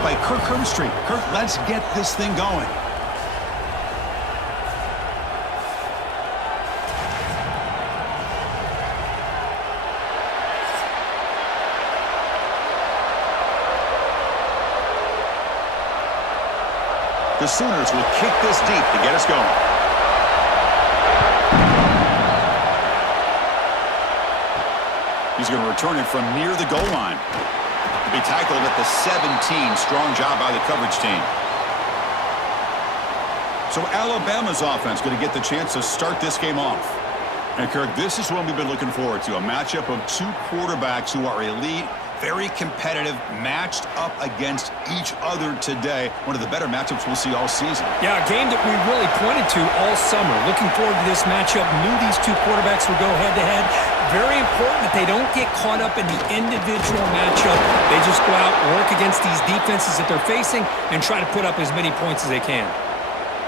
pass by Kirk Herbstreit. Kirk, let's get this thing going. The Sooners will kick this deep to get us going. He's going to return it from near the goal line. To be tackled at the 17. Strong job by the coverage team. So Alabama's offense going to get the chance to start this game off. And Kirk, this is what we've been looking forward to. A matchup of two quarterbacks who are elite, very competitive, matched up against each other today. One of the better matchups we'll see all season. Yeah, a game that we really pointed to all summer. Looking forward to this matchup. Knew these two quarterbacks would go head-to-head. Very important that they don't get caught up in the individual matchup. They just go out, work against these defenses that they're facing, and try to put up as many points as they can.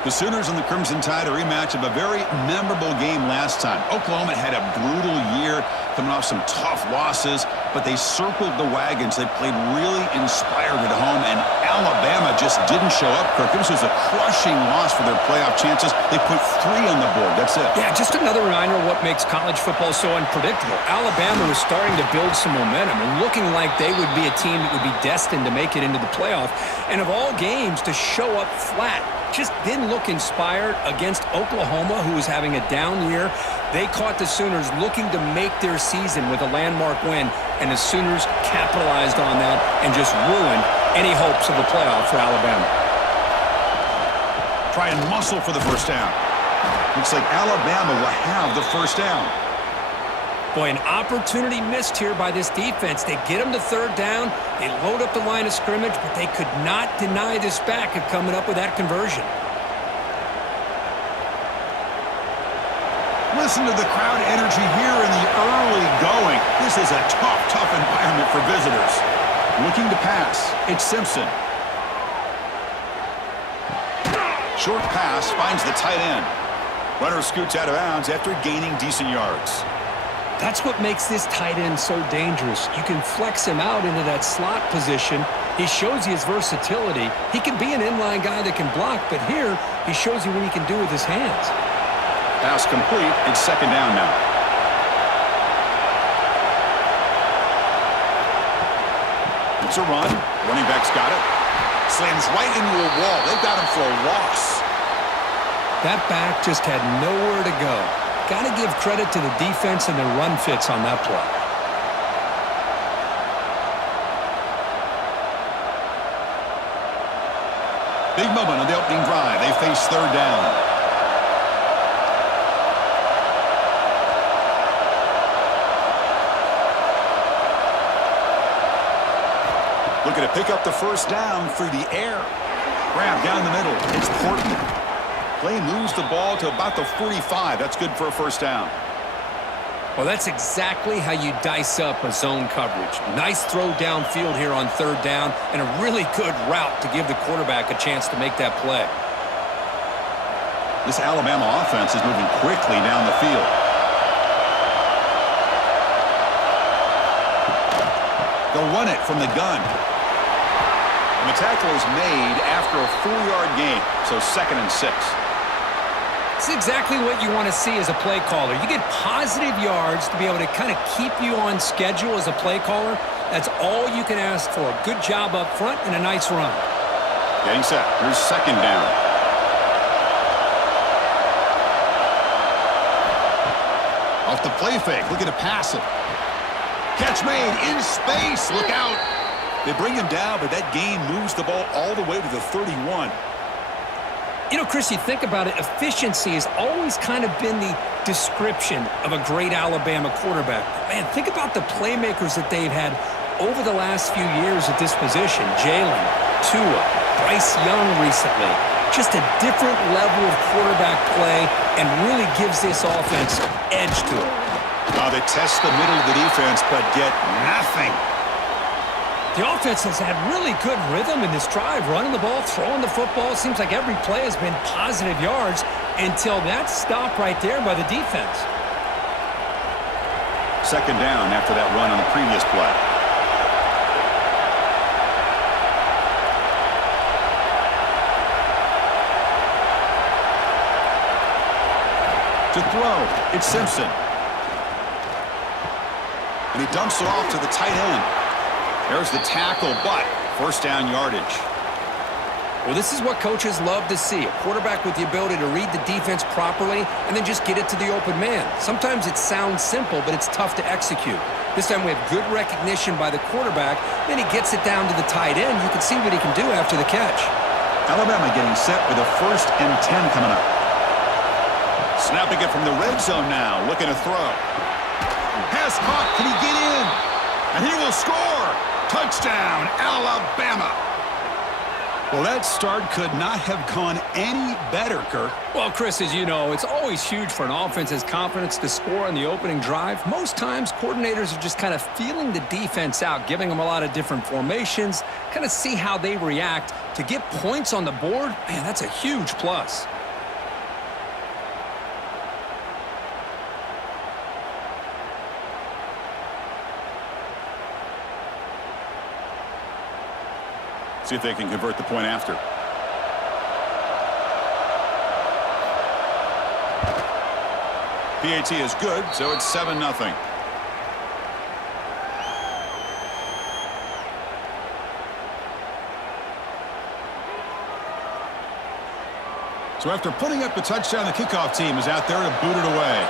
The Sooners and the Crimson Tide, a rematch of a very memorable game last time. Oklahoma had a brutal year, coming off some tough losses, but they circled the wagons. They played really inspired at home, and Alabama just didn't show up. Kirk, this was a crushing loss for their playoff chances. They put 3 on the board. That's it. Yeah, just another reminder of what makes college football so unpredictable. Alabama was starting to build some momentum and looking like they would be a team that would be destined to make it into the playoff. And of all games, to show up flat, just didn't look inspired against Oklahoma, who was having a down year. They caught the Sooners looking to make their season with a landmark win, and the Sooners capitalized on that and just ruined any hopes of the playoff for Alabama. Try and muscle for the first down. Looks like Alabama will have the first down. Boy, an opportunity missed here by this defense. They get them to third down. They load up the line of scrimmage, but they could not deny this back of coming up with that conversion. Listen to the crowd energy here in the early going. This is a tough environment for visitors. Looking to pass. It's Simpson. Short pass finds the tight end. Runner scoots out of bounds after gaining decent yards. That's what makes this tight end so dangerous. You can flex him out into that slot position. He shows you his versatility. He can be an inline guy that can block, but here he shows you what he can do with his hands. Pass complete. It's second down now. It's a run. Running back's got it. Slams right into a wall. They've got him for a loss. That back just had nowhere to go. Got to give credit to the defense and their run fits on that play. Big moment on the opening drive. They face third down. Looking to pick up the first down through the air. Grab down the middle. It's Portman. Play moves the ball to about the 45. That's good for a first down. Well, that's exactly how you dice up a zone coverage. Nice throw downfield here on third down, and a really good route to give the quarterback a chance to make that play. This Alabama offense is moving quickly down the field. They'll run it from the gun. And the tackle is made after a 4-yard gain, so 2nd and 6. It's exactly what you want to see as a play caller. You get positive yards to be able to kind of keep you on schedule as a play caller. That's all you can ask for. A good job up front and a nice run. Getting set. Here's second down. Off the play fake. Looking to pass it. Catch made in space. Look out. They bring him down, but that gain moves the ball all the way to the 31. You know, Chris, you think about it, efficiency has always kind of been the description of a great Alabama quarterback. Man, think about the playmakers that they've had over the last few years at this position. Jalen, Tua, Bryce Young recently. Just a different level of quarterback play and really gives this offense edge to it. They test the middle of the defense, but get nothing. The offense has had really good rhythm in this drive, running the ball, throwing the football. Seems like every play has been positive yards until that stop right there by the defense. Second down after that run on the previous play. To throw, it's Simpson. And he dumps it off to the tight end. There's the tackle, but first down yardage. Well, this is what coaches love to see. A quarterback with the ability to read the defense properly and then just get it to the open man. Sometimes it sounds simple, but it's tough to execute. This time we have good recognition by the quarterback. Then he gets it down to the tight end. You can see what he can do after the catch. Alabama getting set with a 1st and 10 coming up. Snapping it from the red zone now. Looking to throw. Pass caught. Can he get in? And he will score. Touchdown, Alabama. Well, that start could not have gone any better, Kirk. Well, Chris, as you know, it's always huge for an offense's confidence to score on the opening drive. Most times, coordinators are just kind of feeling the defense out, giving them a lot of different formations, kind of see how they react. To get points on the board, man, that's a huge plus. See if they can convert the point after. PAT is good, so it's 7-0. So after putting up the touchdown, the kickoff team is out there to boot it away.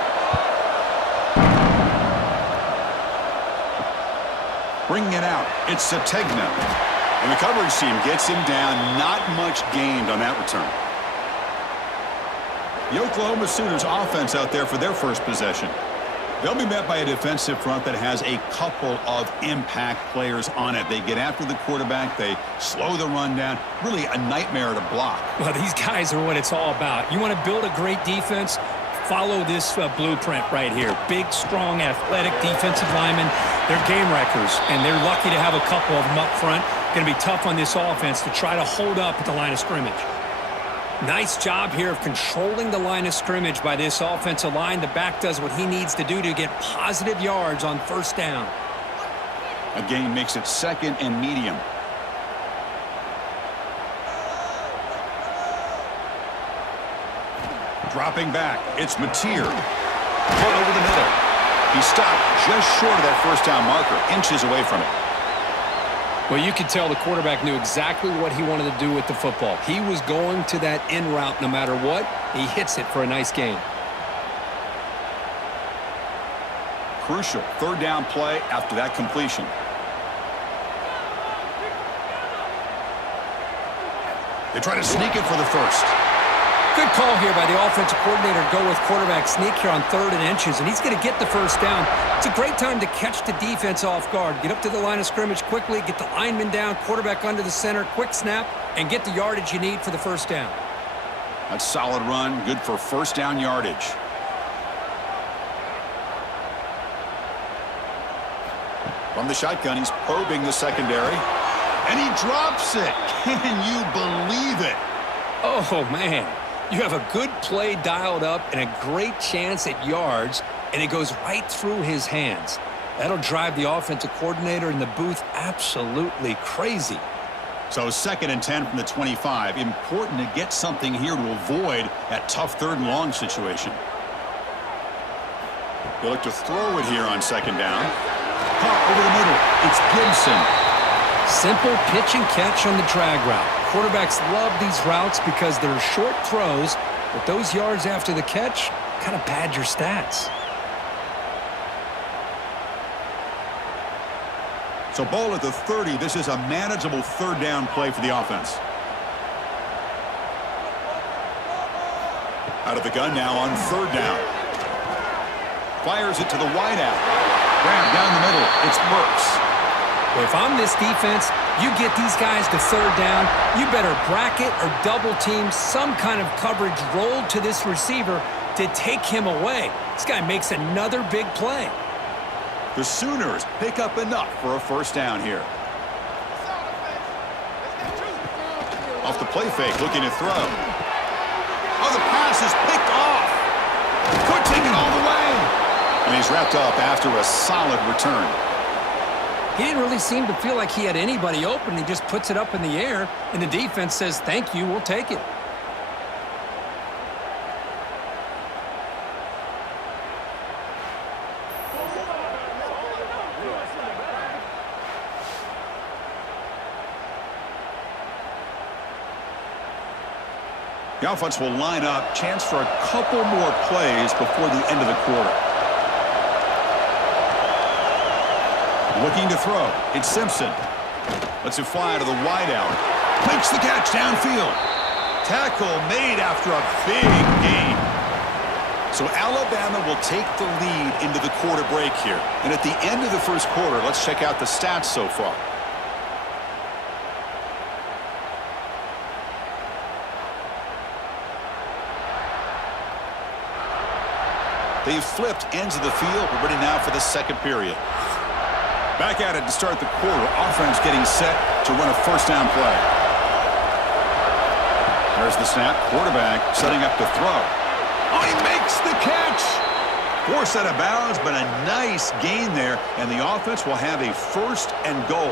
Bringing it out, it's Sategna. And the coverage team gets him down. Not much gained on that return. The Oklahoma Sooners offense out there for their first possession. They'll be met by a defensive front that has a couple of impact players on it. They get after the quarterback. They slow the run down. Really a nightmare to block. Well, these guys are what it's all about. You want to build a great defense? Follow this blueprint right here. Big, strong, athletic defensive linemen. They're game wreckers, and they're lucky to have a couple of them up front. Going to be tough on this offense to try to hold up at the line of scrimmage. Nice job here of controlling the line of scrimmage by this offensive line. The back does what he needs to do to get positive yards on first down. A gain makes it 2nd and medium. Dropping back, it's Mateer. Put over the middle. He stopped just short of that first down marker, inches away from it. Well, you could tell the quarterback knew exactly what he wanted to do with the football. He was going to that in route no matter what. He hits it for a nice gain. Crucial 3rd down play after that completion. They try to sneak it for the first. Good call here by the offensive coordinator to go with quarterback sneak here on 3rd and inches, and he's going to get the first down. It's a great time to catch the defense off guard. Get up to the line of scrimmage quickly, get the lineman down, quarterback under the center, quick snap, and get the yardage you need for the first down. That's solid run, good for first down yardage. From the shotgun, he's probing the secondary, and he drops it. Can you believe it? Oh, man. You have a good play dialed up and a great chance at yards, and it goes right through his hands. That'll drive the offensive coordinator in the booth absolutely crazy. So 2nd and 10 from the 25. Important to get something here to avoid that tough 3rd and long situation. They look to throw it here on 2nd down. Caught over the middle. It's Gibson. Simple pitch and catch on the drag route. Quarterbacks love these routes because they're short throws, but those yards after the catch kind of pad your stats. So ball at the 30. This is a manageable 3rd down play for the offense. Out of the gun now on 3rd down. Fires it to the wideout. Grab down the middle. It's Burks. Well, if I'm this defense, you get these guys to 3rd down, you better bracket or double team some kind of coverage rolled to this receiver to take him away. This guy makes another big play. The Sooners pick up enough for a first down here. Off the play fake, looking to throw. Oh, the pass is picked off. Could take it all the way. And he's wrapped up after a solid return. He didn't really seem to feel like he had anybody open. He just puts it up in the air, and the defense says, thank you, we'll take it. The offense will line up. Chance for a couple more plays before the end of the quarter. Looking to throw. It's Simpson. Lets it fly to the wideout. Makes the catch downfield. Tackle made after a big gain. So Alabama will take the lead into the quarter break here. And at the end of the first quarter, let's check out the stats so far. They've flipped ends of the field. We're ready now for the second period. Back at it to start the quarter. Offense getting set to run a first down play. There's the snap. Quarterback setting up to throw. Oh, he makes the catch. Forced out of bounds, but a nice gain there. And the offense will have a first and goal.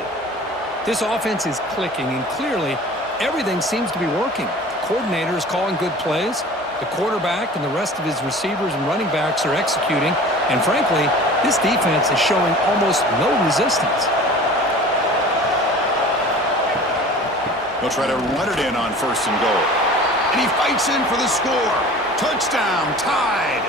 This offense is clicking, and clearly everything seems to be working. The coordinator is calling good plays. The quarterback and the rest of his receivers and running backs are executing. And frankly, this defense is showing almost no resistance. He'll try to run it in on first and goal. And he fights in for the score. Touchdown, tied.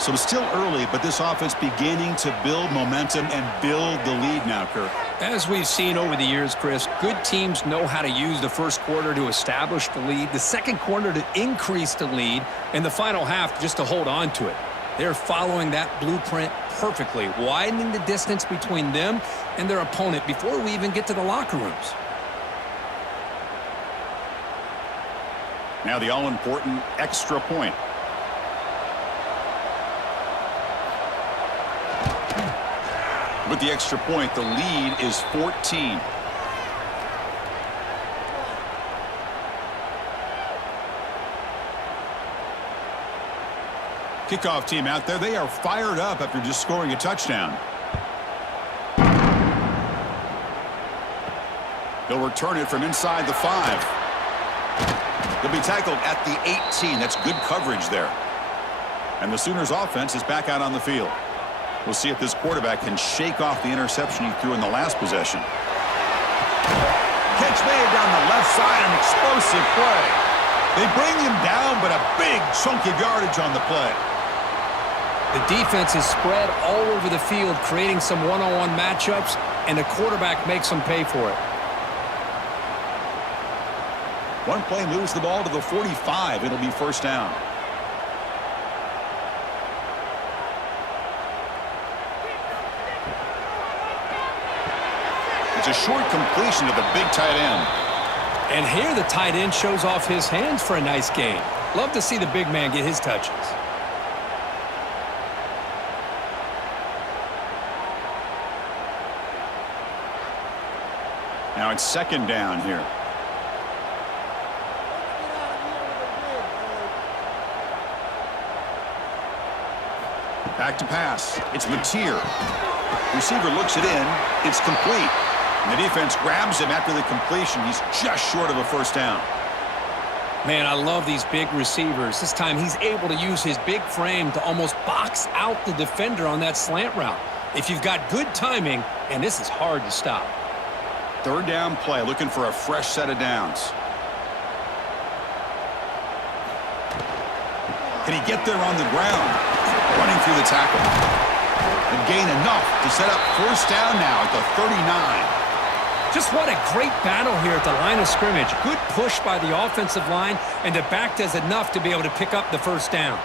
So it's still early, but this offense beginning to build momentum and build the lead now, Kirk. As we've seen over the years, Chris, good teams know how to use the first quarter to establish the lead, the second quarter to increase the lead, and the final half just to hold on to it. They're following that blueprint perfectly, widening the distance between them and their opponent before we even get to the locker rooms. Now the all-important extra point. With the extra point, the lead is 14. Kickoff team out there. They are fired up after just scoring a touchdown. They'll return it from inside the 5. They'll be tackled at the 18. That's good coverage there. And the Sooners offense is back out on the field. We'll see if this quarterback can shake off the interception he threw in the last possession. Catch made down the left side, an explosive play. They bring him down, but a big chunk of yardage on the play. The defense is spread all over the field, creating some one-on-one matchups, and the quarterback makes them pay for it. One play moves the ball to the 45. It'll be first down. It's a short completion to the big tight end. And here the tight end shows off his hands for a nice gain. Love to see the big man get his touches. Now it's second down here. Back to pass. It's Mateer. Receiver looks it in. It's complete. And the defense grabs him after the completion. He's just short of a first down. Man, I love these big receivers. This time he's able to use his big frame to almost box out the defender on that slant route. If you've got good timing, and this is hard to stop. Third down play, looking for a fresh set of downs. Can he get there on the ground? Running through the tackle. And gain enough to set up first down now at the 39. Just what a great battle here at the line of scrimmage. Good push by the offensive line, and the back does enough to be able to pick up the first down.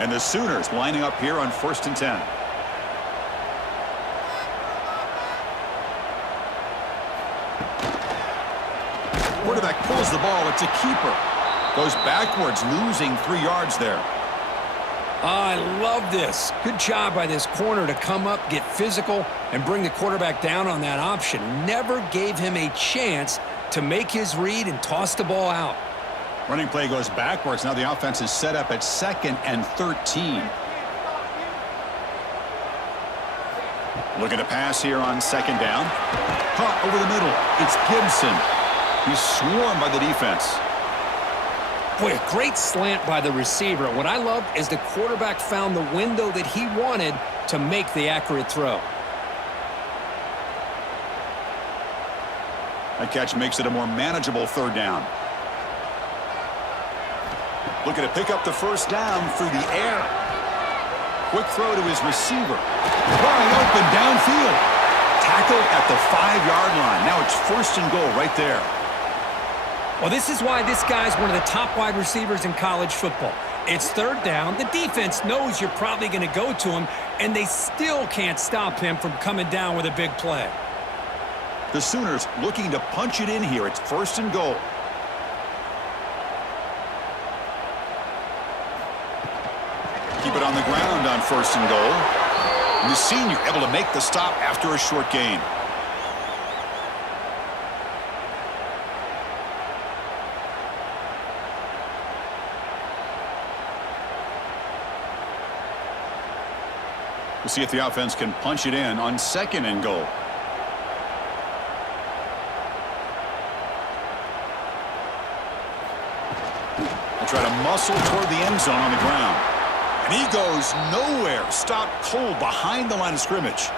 And the Sooners lining up here on 1st and 10. Quarterback pulls the ball. It's a keeper. Goes backwards, losing 3 yards there. I love this. Good job by this corner to come up, get physical, and bring the quarterback down on that option. Never gave him a chance to make his read and toss the ball out. Running play goes backwards. Now the offense is set up at 2nd and 13. Looking to pass here on 2nd down. Caught over the middle. It's Gibson. He's swarmed by the defense. Boy, a great slant by the receiver. What I loved is the quarterback found the window that he wanted to make the accurate throw. That catch makes it a more manageable third down. Looking to pick up the first down through the air. Quick throw to his receiver. Wide open downfield. Tackled at the 5-yard line. Now it's first and goal right there. Well, this is why this guy's one of the top wide receivers in college football. It's third down. The defense knows you're probably going to go to him, and they still can't stop him from coming down with a big play. The Sooners looking to punch it in here. It's first and goal. Keep it on the ground on first and goal. And the senior able to make the stop after a short gain. We'll see if the offense can punch it in on second and goal. They'll try to muscle toward the end zone on the ground. And he goes nowhere. Stopped cold behind the line of scrimmage.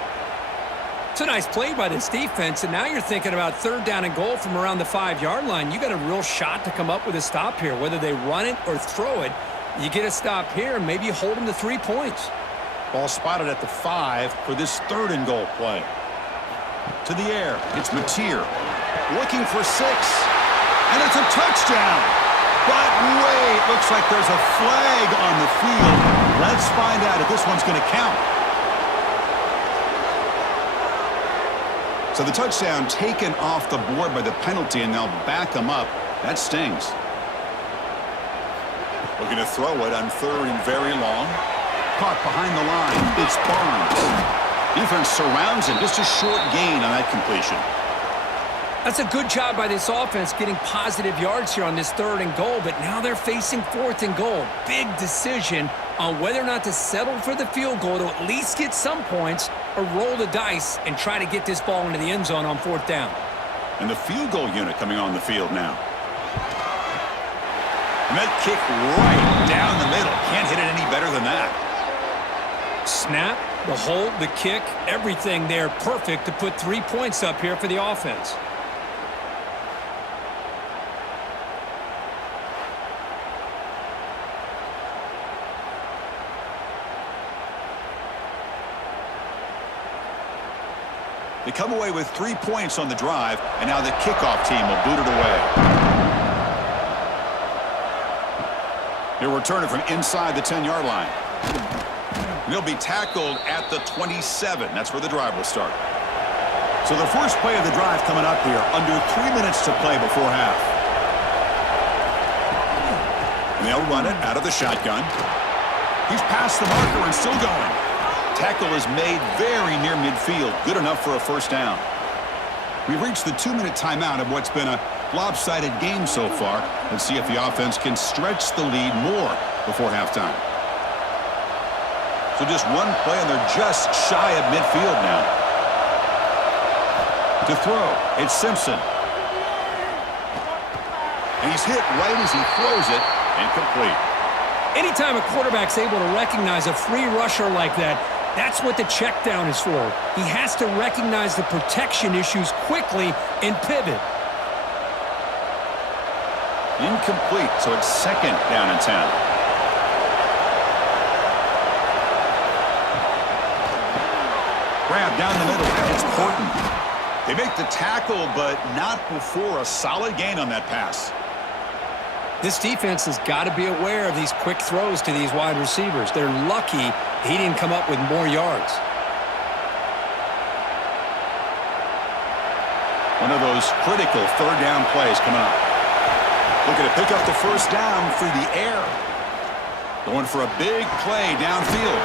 It's a nice play by this defense, and now you're thinking about third down and goal from around the 5-yard line. You got a real shot to come up with a stop here. Whether they run it or throw it, you get a stop here, and maybe you hold them to 3 points. Ball spotted at the 5 for this third and goal play. To the air, it's Mateer. Looking for 6. And it's a touchdown. But wait, looks like there's a flag on the field. Let's find out if this one's going to count. So the touchdown taken off the board by the penalty, and they'll back them up. That stings. Looking to throw it on third and very long. Caught behind the line. It's Barnes. Defense surrounds him. Just a short gain on that completion. That's a good job by this offense getting positive yards here on this third and goal, but now they're facing fourth and goal. Big decision on whether or not to settle for the field goal to at least get some points or roll the dice and try to get this ball into the end zone on fourth down. And the field goal unit coming on the field now. And that kick right down the middle. Can't hit it any better than that. Snap, the hold, the kick, everything there perfect to put 3 points up here for the offense. They come away with 3 points on the drive, and now the kickoff team will boot it away. They'll return it from inside the 10-yard line. They'll be tackled at the 27. That's where the drive will start. So the first play of the drive coming up here, under 3 minutes to play before half. And they'll run it out of the shotgun. He's past the marker and still going. Tackle is made very near midfield. Good enough for a first down. We've reached the 2-minute timeout of what's been a lopsided game so far. Let's see if the offense can stretch the lead more before halftime. So just one play, and they're just shy of midfield now. To throw, it's Simpson. And he's hit right as he throws it, incomplete. Anytime a quarterback's able to recognize a free rusher like that, that's what the check down is for. He has to recognize the protection issues quickly and pivot. Incomplete, so it's second down and 10. Grab down the middle. It's Horton. They make the tackle, but not before a solid gain on that pass. This defense has got to be aware of these quick throws to these wide receivers. They're lucky he didn't come up with more yards. One of those critical third down plays coming up. Looking to pick up the first down through the air. Going for a big play downfield.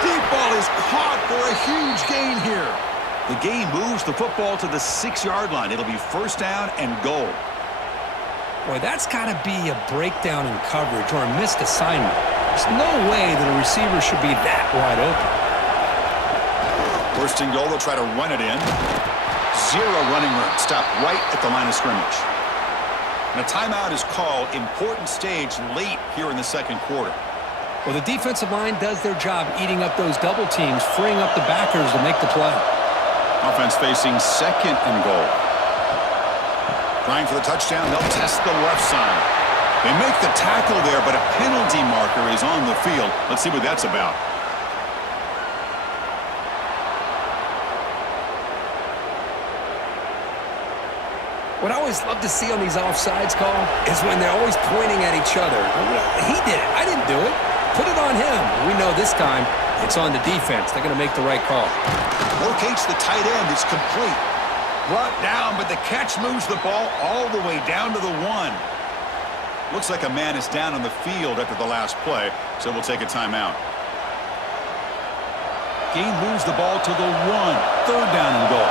Deep ball is caught for a huge gain here. The game moves the football to the 6-yard line. It'll be first down and goal. Boy, that's got to be a breakdown in coverage or a missed assignment. There's no way that a receiver should be that wide open. First and goal, they'll try to run it in. Zero running room. Stop right at the line of scrimmage. And a timeout is called. Important stage late here in the second quarter. Well, the defensive line does their job eating up those double teams, freeing up the backers to make the play. Offense facing second and goal. Trying for the touchdown. They'll test the left side. They make the tackle there, but a penalty marker is on the field. Let's see what that's about. What I always love to see on these offsides call is when they're always pointing at each other. He did it. I didn't do it. Put it on him. We know this time it's on the defense. They're going to make the right call. Locates the tight end. It's complete. Brought down, but the catch moves the ball all the way down to the 1. Looks like a man is down on the field after the last play, so we'll take a timeout. Gain moves the ball to the 1. Third down and goal.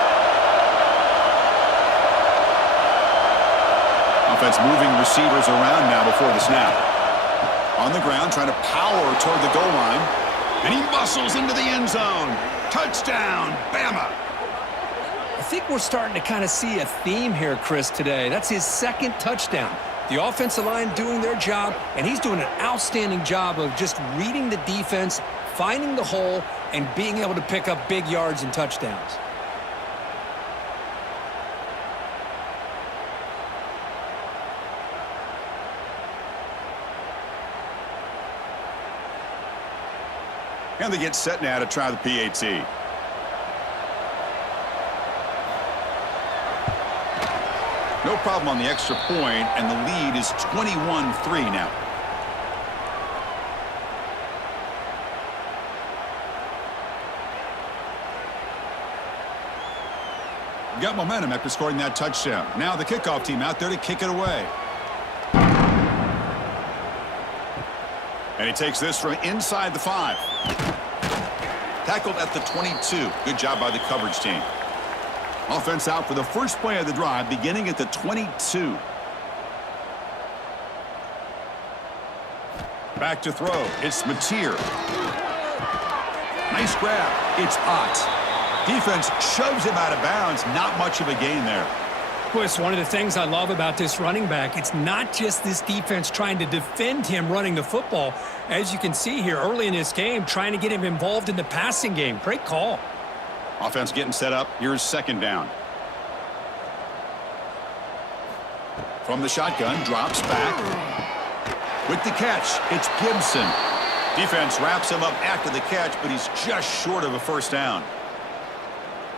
Offense moving receivers around now before the snap. On the ground, trying to power toward the goal line. And he muscles into the end zone. Touchdown, Bama. I think we're starting to kind of see a theme here, Chris, today. That's his second touchdown. The offensive line doing their job, and he's doing an outstanding job of just reading the defense, finding the hole, and being able to pick up big yards and touchdowns. And they get set now to try the PAT. No problem on the extra point, and the lead is 21-3 now. Got momentum after scoring that touchdown. Now the kickoff team out there to kick it away. And he takes this from inside the 5. Tackled at the 22. Good job by the coverage team. Offense out for the first play of the drive, beginning at the 22. Back to throw. It's Mateer. Nice grab. It's Ott. Defense shoves him out of bounds. Not much of a gain there. Well, it's one of the things I love about this running back. It's not just this defense trying to defend him running the football. As you can see here early in this game, trying to get him involved in the passing game. Great call. Offense getting set up. Here's second down. From the shotgun, drops back. With the catch, it's Gibson. Defense wraps him up after the catch, but he's just short of a first down.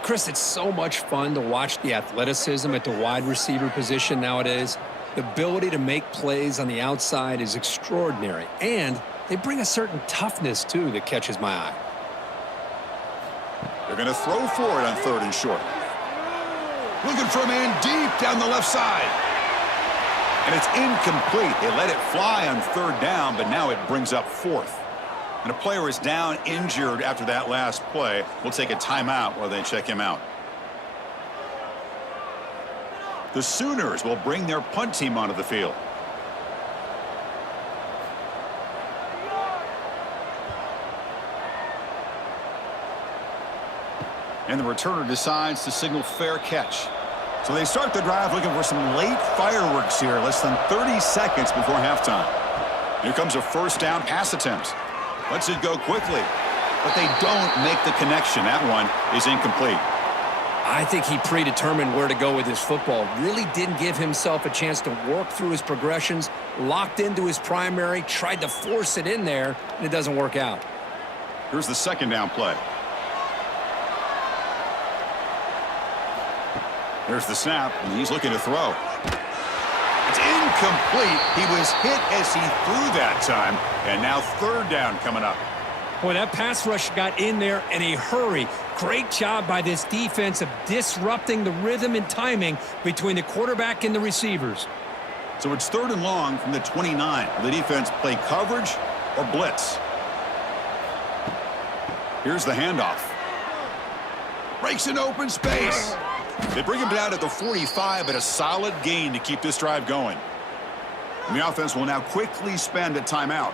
Chris, it's so much fun to watch the athleticism at the wide receiver position nowadays. The ability to make plays on the outside is extraordinary, and they bring a certain toughness, too, that catches my eye. They're going to throw for it on third and short. Looking for a man deep down the left side. And it's incomplete. They let it fly on third down, but now it brings up fourth. And a player is down injured after that last play. We'll take a timeout while they check him out. The Sooners will bring their punt team onto the field. And the returner decides to signal fair catch. So they start the drive looking for some late fireworks here, less than 30 seconds before halftime. Here comes a first down pass attempt. Lets it go quickly, but they don't make the connection. That one is incomplete. I think he predetermined where to go with his football. Really didn't give himself a chance to work through his progressions, locked into his primary, tried to force it in there, and it doesn't work out. Here's the second down play. There's the snap, and he's looking to throw. It's incomplete. He was hit as he threw that time, and now third down coming up. Boy, that pass rush got in there in a hurry. Great job by this defense of disrupting the rhythm and timing between the quarterback and the receivers. So it's third and long from the 29. Will the defense play coverage or blitz? Here's the handoff. Breaks an open space. They bring him down at the 45, but a solid gain to keep this drive going. And the offense will now quickly spend a timeout.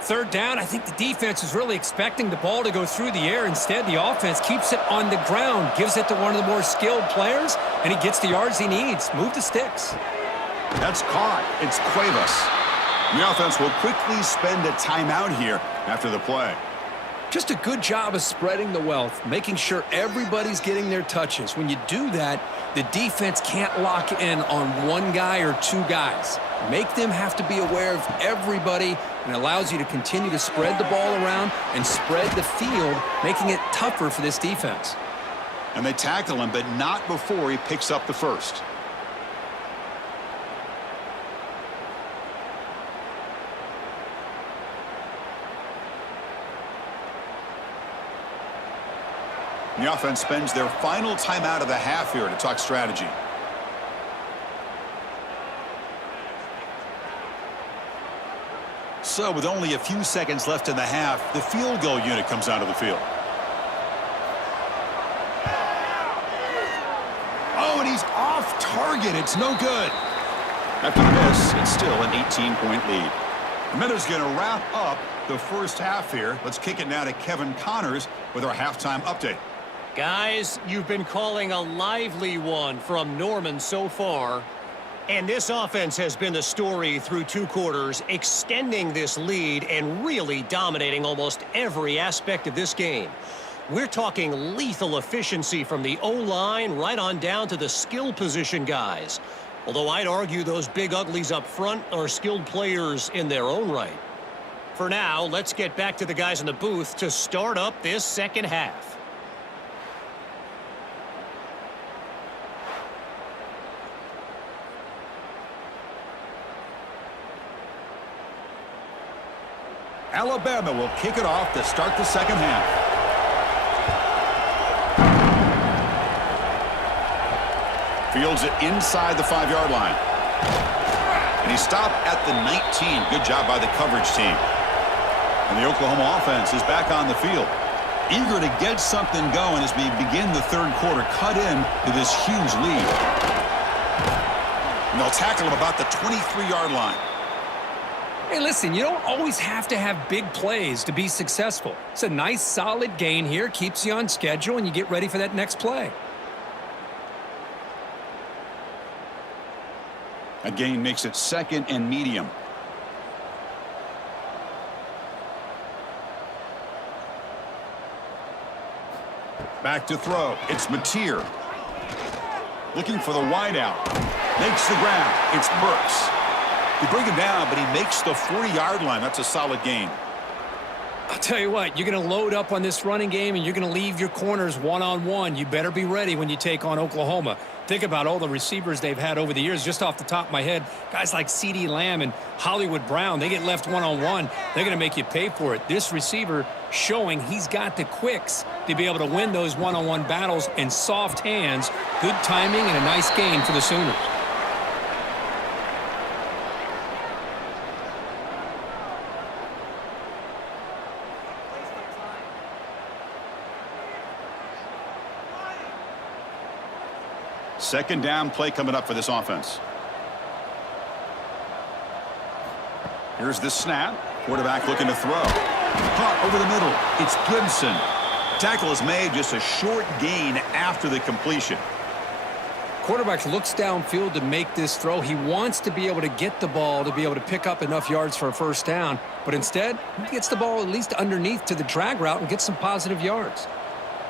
Third down, I think the defense is really expecting the ball to go through the air. Instead, the offense keeps it on the ground, gives it to one of the more skilled players, and he gets the yards he needs. Move the sticks. That's caught. It's Cuevas. And the offense will quickly spend a timeout here after the play. Just a good job of spreading the wealth, making sure everybody's getting their touches. When you do that, the defense can't lock in on one guy or two guys. Make them have to be aware of everybody, and allows you to continue to spread the ball around and spread the field, making it tougher for this defense. And they tackle him, but not before he picks up the first. The offense spends their final timeout of the half here to talk strategy. So with only a few seconds left in the half, the field goal unit comes out of the field. Oh, and he's off target. It's no good. After the miss, it's still an 18-point lead. The Minutes going to wrap up the first half here. Let's kick it now to Kevin Connors with our halftime update. Guys, you've been calling a lively one from Norman so far. And this offense has been the story through 2 quarters, extending this lead and really dominating almost every aspect of this game. We're talking lethal efficiency from the O-line right on down to the skill position guys. Although I'd argue those big uglies up front are skilled players in their own right. For now, let's get back to the guys in the booth to start up this second half. Alabama will kick it off to start the second half. Fields it inside the 5-yard line. And he stopped at the 19. Good job by the coverage team. And the Oklahoma offense is back on the field, eager to get something going as we begin the third quarter, cut in to this huge lead. And they'll tackle him about the 23-yard line. Hey, listen, you don't always have to have big plays to be successful. It's a nice, solid gain here, keeps you on schedule, and you get ready for that next play. A gain makes it 2nd and medium. Back to throw. It's Mateer. Looking for the wideout. Makes the grab. It's Burks. They bring him down, but he makes the 40-yard line. That's a solid gain. I'll tell you what, you're going to load up on this running game, and you're going to leave your corners one-on-one. You better be ready when you take on Oklahoma. Think about all the receivers they've had over the years. Just off the top of my head, guys like CeeDee Lamb and Hollywood Brown, they get left one-on-one. They're going to make you pay for it. This receiver showing he's got the quicks to be able to win those one-on-one battles in soft hands. Good timing and a nice gain for the Sooners. Second down play coming up for this offense. Here's the snap. Quarterback looking to throw. Caught over the middle. It's Gibson. Tackle is made, just a short gain after the completion. Quarterback looks downfield to make this throw. He wants to be able to get the ball to be able to pick up enough yards for a first down. But instead, he gets the ball at least underneath to the drag route and gets some positive yards.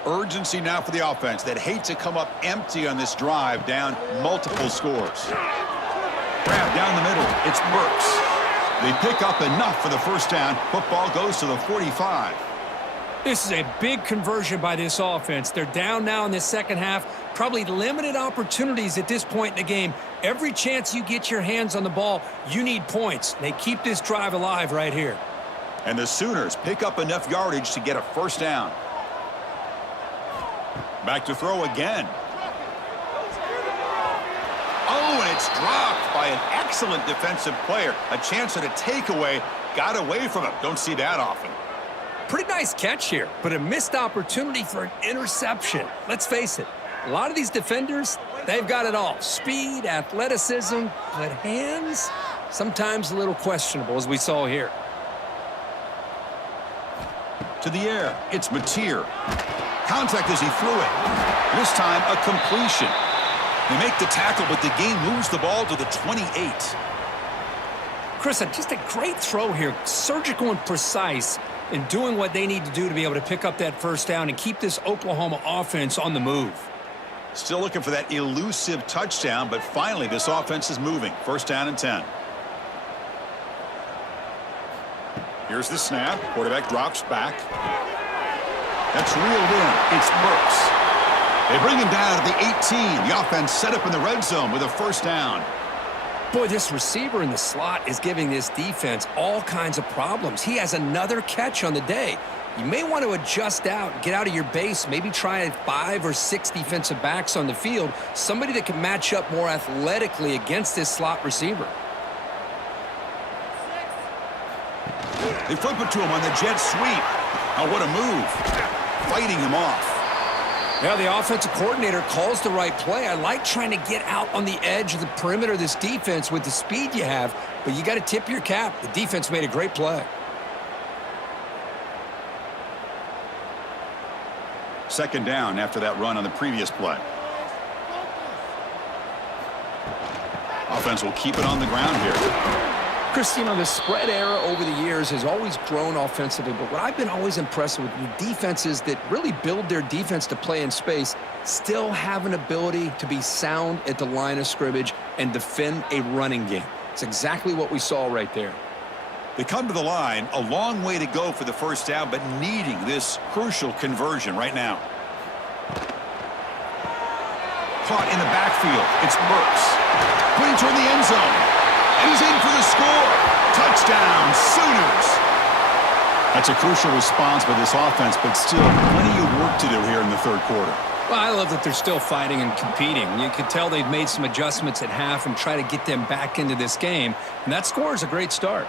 Urgency now for the offense that hates to come up empty on this drive, down multiple scores. Grab down the middle. It's Burks. They pick up enough for the first down. Football goes to the 45. This is a big conversion by this offense. They're down now in the second half. Probably limited opportunities at this point in the game. Every chance you get your hands on the ball, you need points. They keep this drive alive right here. And the Sooners pick up enough yardage to get a first down. Back to throw again. Oh, and it's dropped by an excellent defensive player. A chance at a takeaway. Got away from him. Don't see that often. Pretty nice catch here, but a missed opportunity for an interception. Let's face it, a lot of these defenders, they've got it all. Speed, athleticism, but hands, sometimes a little questionable, as we saw here. To the air, it's Mateer. Contact as he threw it. This time, a completion. They make the tackle, but the game moves the ball to the 28. Chris, just a great throw here. Surgical and precise. and doing what they need to do to be able to pick up that first down and keep this Oklahoma offense on the move. Still looking for that elusive touchdown, but finally this offense is moving. First down and 10. Here's the snap. Quarterback drops back. That's reeled in. It's Burks. They bring him down to the 18. The offense set up in the red zone with a first down. Boy, this receiver in the slot is giving this defense all kinds of problems. He has another catch on the day. You may want to adjust out, get out of your base, maybe try 5 or 6 defensive backs on the field, somebody that can match up more athletically against this slot receiver. They flip it to him on the jet sweep. Oh, what a move. Fighting him off. Yeah, the offensive coordinator calls the right play. I like trying to get out on the edge of the perimeter of this defense with the speed you have, but you got to tip your cap. The defense made a great play. Second down after that run on the previous play. Offense will keep it on the ground here. Chris, you know, the spread era over the years has always grown offensively, but what I've been always impressed with defenses that really build their defense to play in space still have an ability to be sound at the line of scrimmage and defend a running game. It's exactly what we saw right there. They come to the line, a long way to go for the first down, but needing this crucial conversion right now. Caught in the backfield. It's Burks. Putting toward the end zone. And he's in for the score. Touchdown, Sooners. That's a crucial response by this offense, but still plenty of work to do here in the third quarter. Well, I love that they're still fighting and competing. You can tell they've made some adjustments at half and try to get them back into this game, and that score is a great start.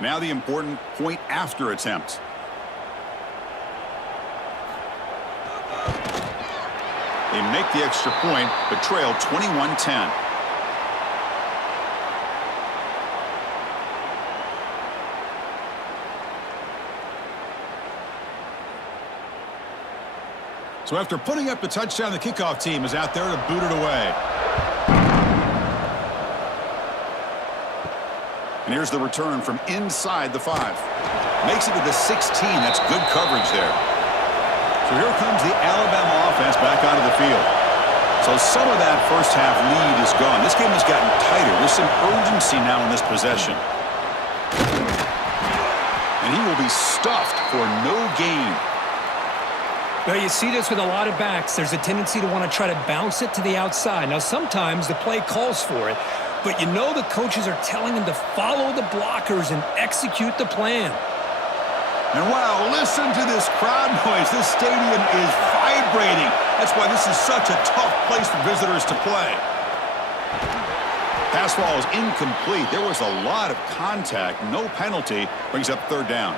Now the important point after attempt. They make the extra point, but trail 21-10. So after putting up the touchdown, the kickoff team is out there to boot it away. And here's the return from inside the 5. Makes it to the 16. That's good coverage there. So here comes the Alabama offense back onto the field. So some of that first half lead is gone. This game has gotten tighter. There's some urgency now in this possession. And he will be stuffed for no gain. Well, you see this with a lot of backs. There's a tendency to want to try to bounce it to the outside. Now, sometimes the play calls for it, but you know the coaches are telling them to follow the blockers and execute the plan. And wow, listen to this crowd noise. This stadium is vibrating. That's why this is such a tough place for visitors to play. Pass ball is incomplete. There was a lot of contact. No penalty. Brings up third down.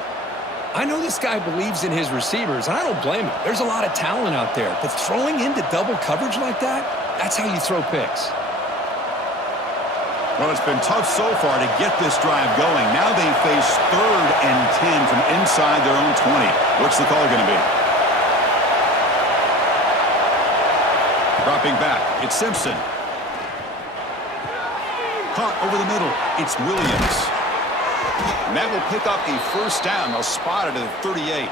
I know this guy believes in his receivers, and I don't blame him. There's a lot of talent out there, but throwing into double coverage like that, that's how you throw picks. Well, it's been tough so far to get this drive going. Now they face 3rd and 10 from inside their own 20. What's the call going to be? Dropping back, it's Simpson. Caught over the middle, it's Williams. And that will pick up a first down. They'll spot it at 38.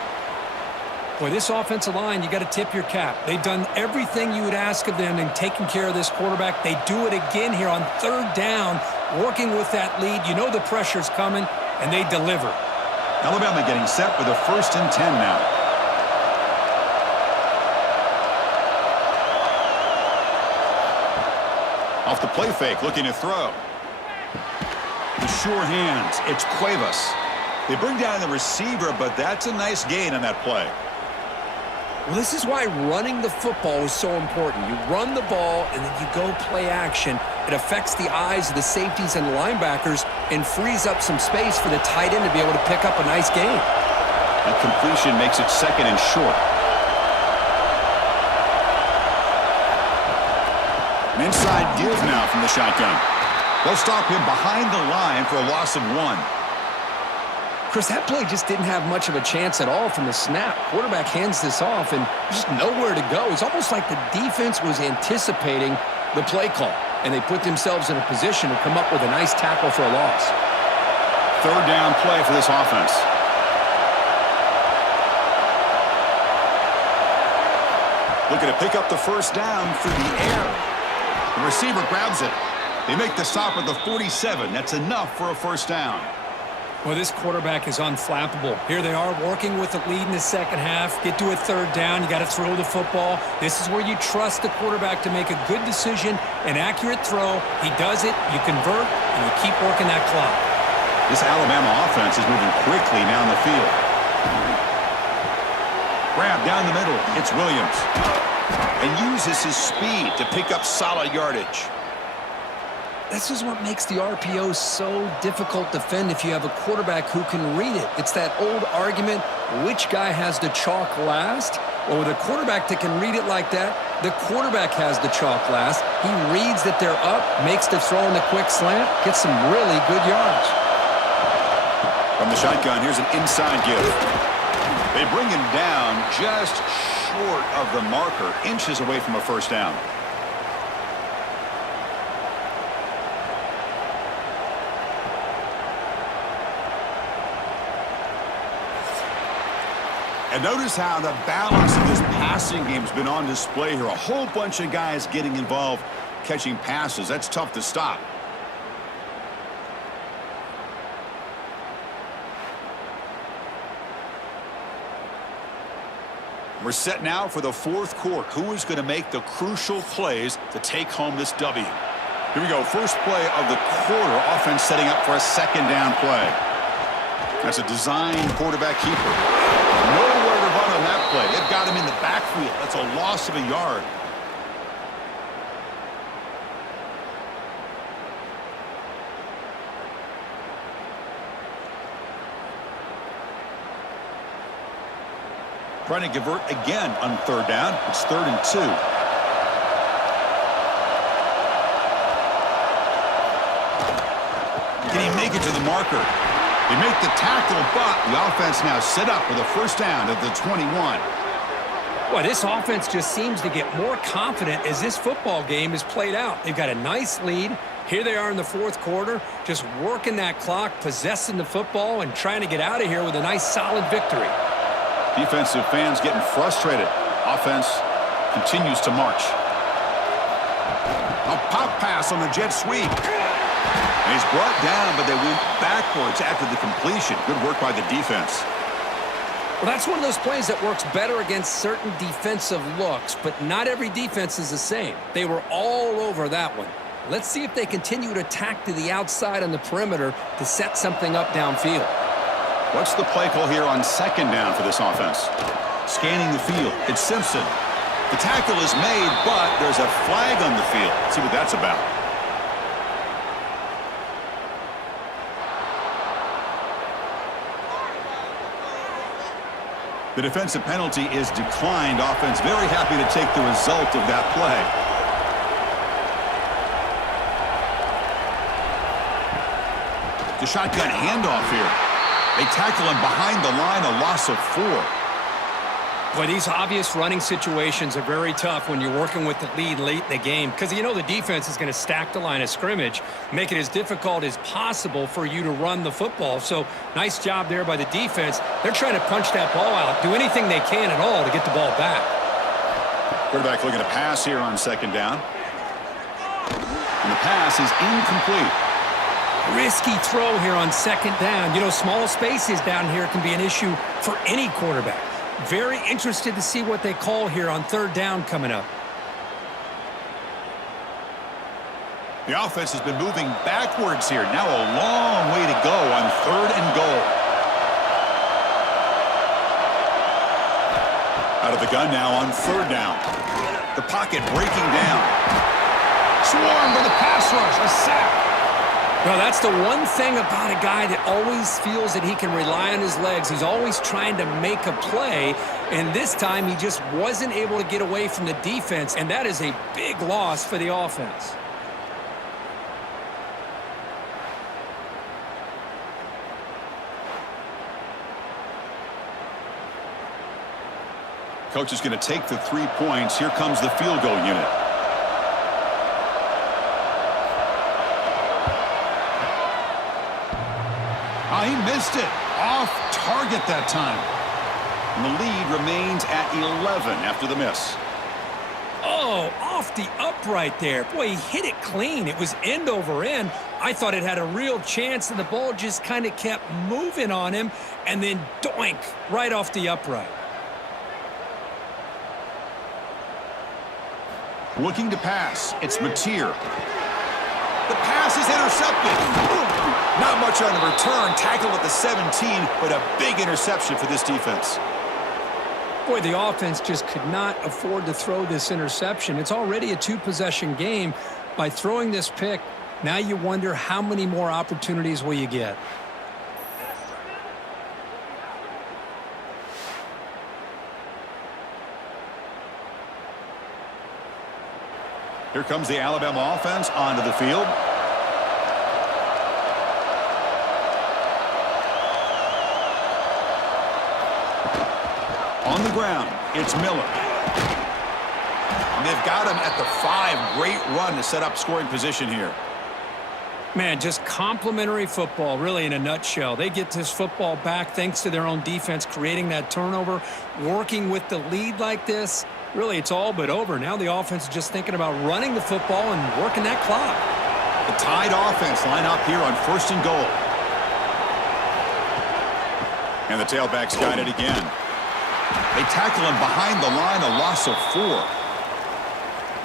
Boy, this offensive line, you got to tip your cap. They've done everything you would ask of them in taking care of this quarterback. They do it again here on 3rd down, working with that lead. You know the pressure's coming, and they deliver. Alabama getting set with a 1st and 10 now. Off the play fake, looking to throw. The sure hands, it's Cuevas. They bring down the receiver, but that's a nice gain on that play. Well, this is why running the football is so important. You run the ball, and then you go play action. It affects the eyes of the safeties and linebackers and frees up some space for the tight end to be able to pick up a nice gain. That completion makes it 2nd and short. An inside give now from the shotgun. They'll stop him behind the line for a loss of 1. Chris, that play just didn't have much of a chance at all from the snap. Quarterback hands this off, and just nowhere to go. It's almost like the defense was anticipating the play call, and they put themselves in a position to come up with a nice tackle for a loss. Third down play for this offense. Looking to pick up the first down through the air. The receiver grabs it. They make the stop at the 47. That's enough for a first down. Well, this quarterback is unflappable. Here they are working with the lead in the second half. Get to a third down. You got to throw the football. This is where you trust the quarterback to make a good decision, an accurate throw. He does it, you convert, and you keep working that clock. This Alabama offense is moving quickly down the field. Grab down the middle. It's Williams. And uses his speed to pick up solid yardage. This is what makes the RPO so difficult to defend if you have a quarterback who can read it. It's that old argument, which guy has the chalk last? Well, with a quarterback that can read it like that, the quarterback has the chalk last. He reads that they're up, makes the throw in the quick slant, gets some really good yards. From the shotgun, here's an inside give. They bring him down just short of the marker, inches away from a first down. And notice how the balance of this passing game has been on display here. A whole bunch of guys getting involved, catching passes. That's tough to stop. We're set now for the fourth quarter. Who is going to make the crucial plays to take home this W? Here we go. First play of the quarter. Offense setting up for a second down play. That's a design quarterback keeper. Nowhere to run on that play. They've got him in the backfield. That's a loss of a yard. Trying to convert again on third down. It's 3rd and 2. Can he make it to the marker? They make the tackle, but the offense now set up with a first down at the 21. Well, this offense just seems to get more confident as this football game is played out. They've got a nice lead. Here they are in the fourth quarter, just working that clock, possessing the football, and trying to get out of here with a nice, solid victory. Defensive fans getting frustrated. Offense continues to march. A pop pass on the jet sweep. And he's brought down, but they went backwards after the completion. Good work by the defense. Well, that's one of those plays that works better against certain defensive looks, but not every defense is the same. They were all over that one. Let's see if they continue to attack to the outside on the perimeter to set something up downfield. What's the play call here on second down for this offense? Scanning the field. It's Simpson. The tackle is made, but there's a flag on the field. Let's see what that's about. The defensive penalty is declined. Offense very happy to take the result of that play. The shotgun handoff here. They tackle him behind the line, a loss of 4. Boy, these obvious running situations are very tough when you're working with the lead late in the game because you know the defense is going to stack the line of scrimmage, make it as difficult as possible for you to run the football. So nice job there by the defense. They're trying to punch that ball out, do anything they can at all to get the ball back. Quarterback looking to pass here on second down. And the pass is incomplete. Risky throw here on second down. You know, small spaces down here can be an issue for any quarterback. Very interested to see what they call here on third down coming up. The offense has been moving backwards here. Now a long way to go on 3rd and goal. Out of the gun now on 3rd down. The pocket breaking down. Swarmed by the pass rush. A sack. Well, that's the one thing about a guy that always feels that he can rely on his legs. He's always trying to make a play, and this time he just wasn't able to get away from the defense, and that is a big loss for the offense. Coach is going to take the 3 points. Here comes the field goal unit. Oh, he missed it. Off target that time. And the lead remains at 11 after the miss. Oh, off the upright there. Boy, he hit it clean. It was end over end. I thought it had a real chance, and the ball just kind of kept moving on him, and then doink, right off the upright. Looking to pass. It's Mateer. The pass is intercepted. Not much on the return. Tackled at the 17, but a big interception for this defense. Boy, the offense just could not afford to throw this interception. It's already a 2-possession game. By throwing this pick, now you wonder how many more opportunities will you get. Here comes the Alabama offense onto the field. On the ground, it's Miller. And they've got him at the 5. Great run to set up scoring position here. Man, just complimentary football, really, in a nutshell. They get this football back thanks to their own defense, creating that turnover, working with the lead like this. Really, it's all but over. Now the offense is just thinking about running the football and working that clock. The Tide offense line up here on 1st and goal. And the tailback's got it again. They tackle him behind the line, a loss of 4.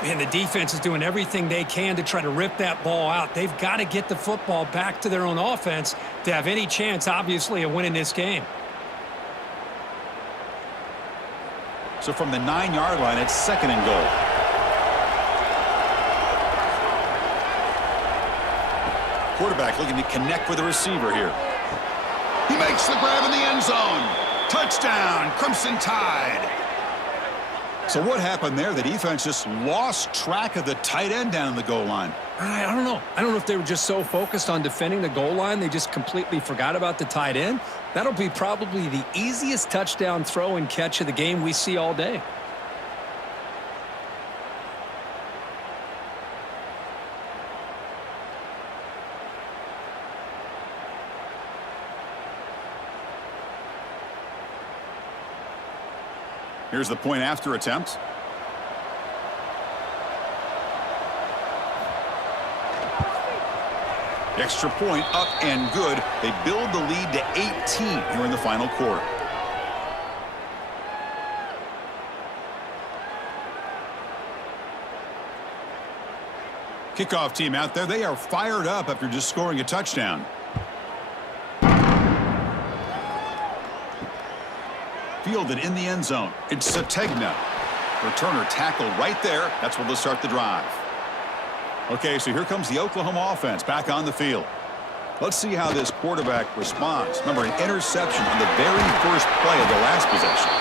Man, the defense is doing everything they can to try to rip that ball out. They've got to get the football back to their own offense to have any chance, obviously, of winning this game. So from the 9-yard line, it's 2nd and goal. Quarterback looking to connect with the receiver here. He makes the grab in the end zone. Touchdown, Crimson Tide. So what happened there? The defense just lost track of the tight end down in the goal line. I don't know. I don't know if they were just so focused on defending the goal line they just completely forgot about the tight end. That'll be probably the easiest touchdown throw and catch of the game we see all day. Here's the point after attempt. Extra point up and good. They build the lead to 18 here in the final quarter. Kickoff team out there. They are fired up after just scoring a touchdown. Fielded in the end zone. It's Sategna. Returner tackled right there. That's where they'll start the drive. Okay, so here comes the Oklahoma offense back on the field. Let's see how this quarterback responds. Remember, an interception on the very first play of the last possession.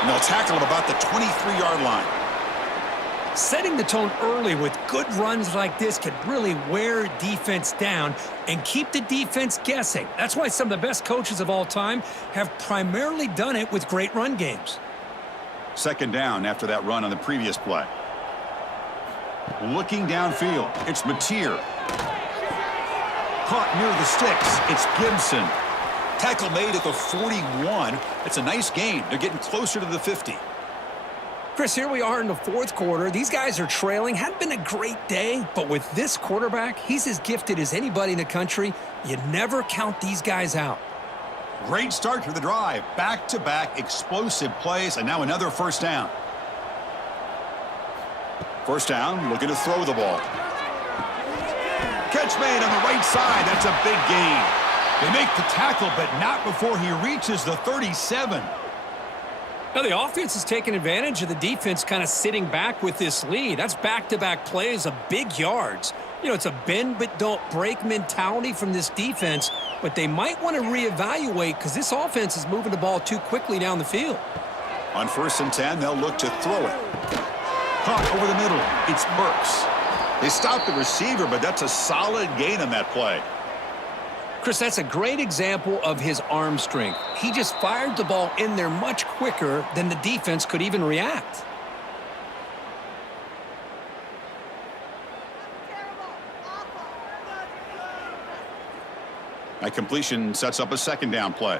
And they'll tackle him about the 23-yard line. Setting the tone early with good runs like this can really wear defense down and keep the defense guessing. That's why some of the best coaches of all time have primarily done it with great run games. 2nd down after that run on the previous play. Looking downfield, it's Mateer. Caught near the sticks, it's Gibson. Tackle made at the 41. It's a nice gain. They're getting closer to the 50. Chris, here we are in the 4th quarter. These guys are trailing. Hadn't been a great day, but with this quarterback, he's as gifted as anybody in the country. You never count these guys out. Great start to the drive. Back-to-back explosive plays, and now another 1st down. 1st down, looking to throw the ball. Catch made on the right side. That's a big gain. They make the tackle, but not before he reaches the 37. Now, the offense is taking advantage of the defense kind of sitting back with this lead. That's back-to-back plays of big yards. You know, it's a bend but don't break mentality from this defense, but they might want to reevaluate because this offense is moving the ball too quickly down the field. On 1st and 10, they'll look to throw it. Caught over the middle. It's Burks. They stopped the receiver, but that's a solid gain on that play. Chris, that's a great example of his arm strength. He just fired the ball in there much quicker than the defense could even react. That completion sets up a second down play.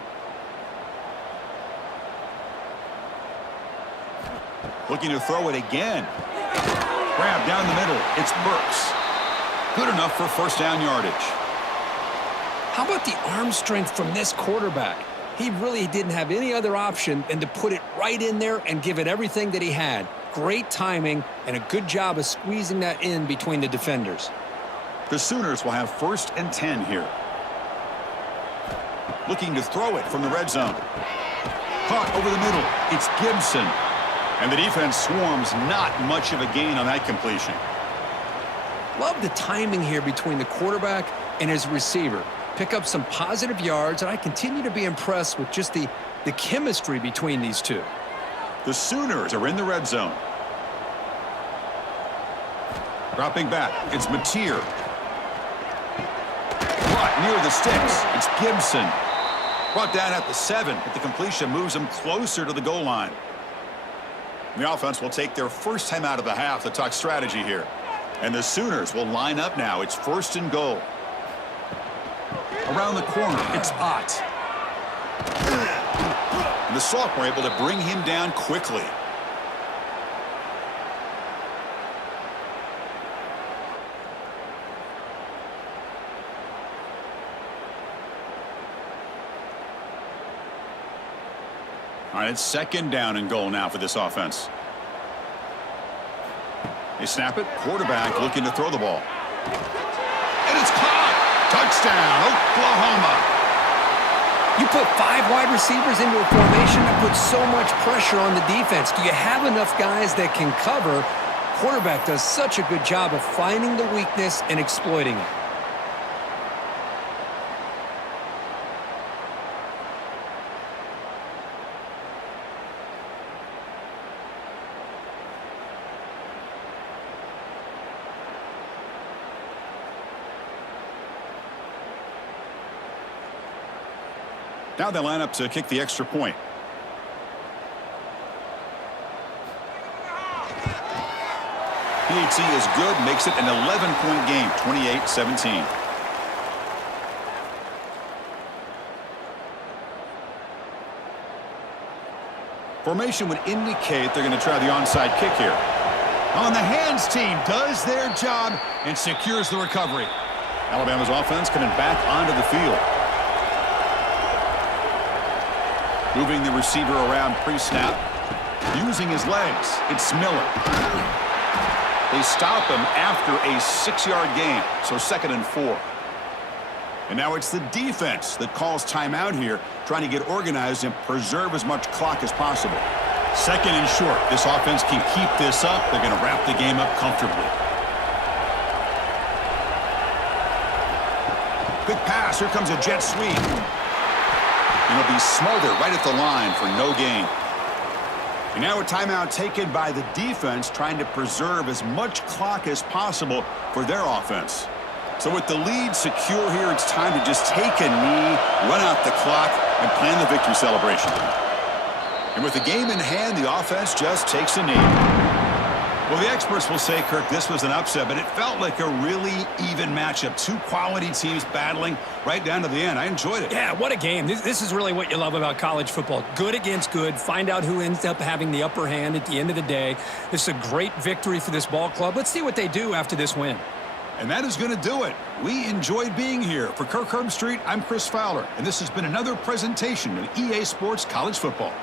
Looking to throw it again. Grab down the middle. It's Burks. Good enough for first down yardage. How about the arm strength from this quarterback? He really didn't have any other option than to put it right in there and give it everything that he had. Great timing and a good job of squeezing that in between the defenders. The Sooners will have 1st and 10 here. Looking to throw it from the red zone. Caught over the middle. It's Gibson. And the defense swarms, not much of a gain on that completion. Love the timing here between the quarterback and his receiver. Pick up some positive yards, and I continue to be impressed with just the chemistry between these two. The Sooners are in the red zone. Dropping back, it's Mateer. Brought near the sticks, it's Gibson. Brought down at the 7, but the completion moves him closer to the goal line. The offense will take their first time out of the half to talk strategy here. And the Sooners will line up now. It's 1st and goal. Around the corner, it's Ott. And the Sophomore able to bring him down quickly. All right, it's 2nd down and goal now for this offense. They snap it. Quarterback looking to throw the ball. And it's caught. Touchdown, Oklahoma. You put 5 wide receivers into a formation that puts so much pressure on the defense. Do you have enough guys that can cover? Quarterback does such a good job of finding the weakness and exploiting it. Now they line up to kick the extra point. PAT is good, makes it an 11-point game, 28-17. Formation would indicate they're going to try the onside kick here. On the hands team does their job and secures the recovery. Alabama's offense coming back onto the field. Moving the receiver around pre-snap. Using his legs. It's Miller. They stop him after a 6-yard gain. So 2nd and 4. And now it's the defense that calls timeout here, trying to get organized and preserve as much clock as possible. 2nd and short. This offense can keep this up. They're going to wrap the game up comfortably. Quick pass. Here comes a jet sweep. And he'll be smothered right at the line for no gain. And now a timeout taken by the defense, trying to preserve as much clock as possible for their offense. So with the lead secure here, it's time to just take a knee, run out the clock, and plan the victory celebration. And with the game in hand, the offense just takes a knee. Well, the experts will say, Kirk, this was an upset, but it felt like a really even matchup. 2 quality teams battling right down to the end. I enjoyed it. Yeah, what a game. This is really what you love about college football. Good against good. Find out who ends up having the upper hand at the end of the day. This is a great victory for this ball club. Let's see what they do after this win. And that is going to do it. We enjoyed being here. For Kirk Herbstreit, I'm Chris Fowler, and this has been another presentation of EA Sports College Football.